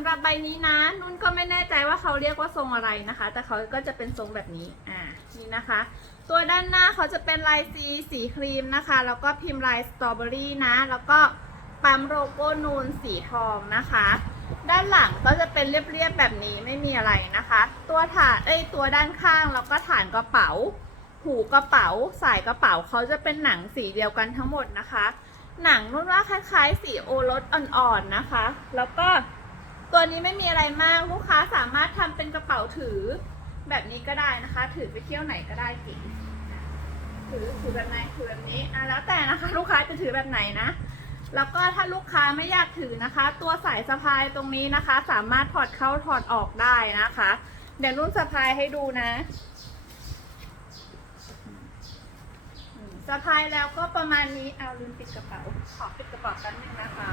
ำหรับใบนี้นะ นุ่นก็ไม่แน่ใจว่าเขาเรียกว่าทรงอะไรนะคะ แต่เขาก็จะเป็นทรงแบบนี้ อ่า นี่นะคะ ตัวด้านหน้าเขาจะเป็นลายสีสีครีมนะคะ แล้วก็พิมพ์ลายสตรอเบอรี่นะ แล้วก็ปั๊มโลโก้นูนสีทองนะคะ ด้านหลังก็จะเป็นเรียบๆแบบนี้ไม่มีอะไรนะคะ ตัวฐานเอ้ยตัวด้านข้างแล้วก็ฐานกระเป๋า หูกระเป๋า สายกระเป๋าเขาจะเป็นหนังสีเดียวกันทั้งหมดนะคะ หนังนุ่นว่าคล้ายๆสีโอรสอ่อนๆนะคะ แล้วก็ ตัวนี้ไม่มีอะไรมากลูกค้าสามารถทำเป็นกระเป๋าถือแบบนี้ก็ได้นะคะ ถือไปเที่ยวไหนก็ได้จริงถือถือแบบไหนถือแบบนี้อะแล้วแต่นะคะ ลูกค้าจะถือแบบไหนนะ แล้วก็ถ้าลูกค้าไม่อยากถือนะคะ ตัวสายสะพายตรงนี้นะคะ สามารถถอดเข้าถอดออกได้นะคะ เดี๋ยวนุ่นสะพายให้ดูนะสะพายแล้วก็ประมาณนี้เอาลืมปิดกระเป๋าขอปิดกระเป๋าแป๊บนึงนะคะ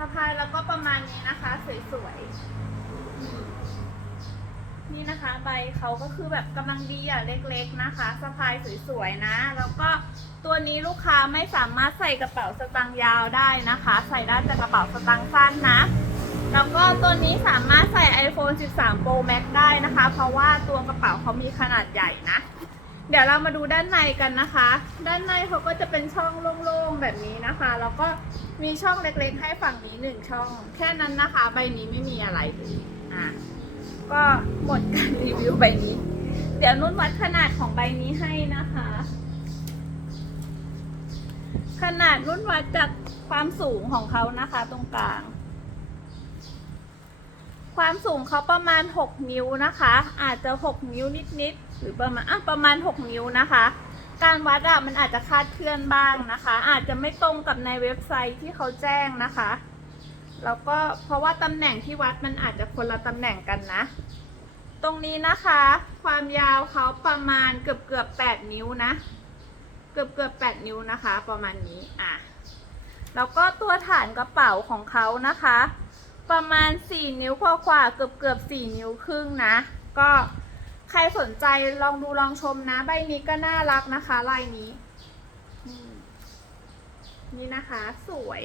ะสะพายแล้วก็ประมาณนี้นะคะ สวยๆ นี่นะคะ ใบเขาก็คือแบบกำลังดีอะ เล็กๆนะคะสะพายสวยๆนะ แล้วก็ตัวนี้ลูกค้าไม่สามารถใส่กระเป๋าสตางค์ยาวได้นะคะ ใส่ได้แต่กระเป๋าสตางค์สั้นนะ แล้วก็ตัวนี้สามารถใส่ iPhone 13 Pro Max ได้นะคะ เพราะว่าตัวกระเป๋าเขามีขนาดใหญ่นะ เดี๋ยวเรามาดูด้านในกันนะคะ ด้านในเขาก็จะเป็นช่องโล่งๆแบบนี้นะคะ แล้วก็มีช่องเล็กๆให้ฝั่งนี้หนึ่งช่อง แค่นั้นนะคะ ใบนี้ไม่มีอะไรอะก็หมดการรีวิวใบนี้ เดี๋ยวนุ่นวัดขนาดของใบนี้ให้นะคะ ขนาดนุ่นวัดจากความสูงของเขานะคะ ตรงกลาง ความสูงเขาประมาณ 6 นิ้วนะคะ อาจจะ 6 นิ้วนิดๆหรือประมาณอะประมาณ 6 นิ้วนะคะ การวัดอะมันอาจจะคลาดเคลื่อนบ้างนะคะ อาจจะไม่ตรงกับในเว็บไซต์ที่เขาแจ้งนะคะแล้วก็เพราะว่าตำแหน่งที่วัดมันอาจจะคนละตำแหน่งกันนะ ตรงนี้นะคะ ความยาวเขาประมาณเกือบเกือบ8นิ้วนะ เกือบเกือบ8นิ้วนะคะ ประมาณนี้อะแล้วก็ตัวฐานกระเป๋าของเขานะคะ ประมาณ 4 นิ้วกว่าเกือบเกือบ4นิ้วครึ่งนะ ก็ใครสนใจลองดูลองชมนะ ใบนี้ก็น่ารักนะคะลายนี้ นี่นะคะ สวย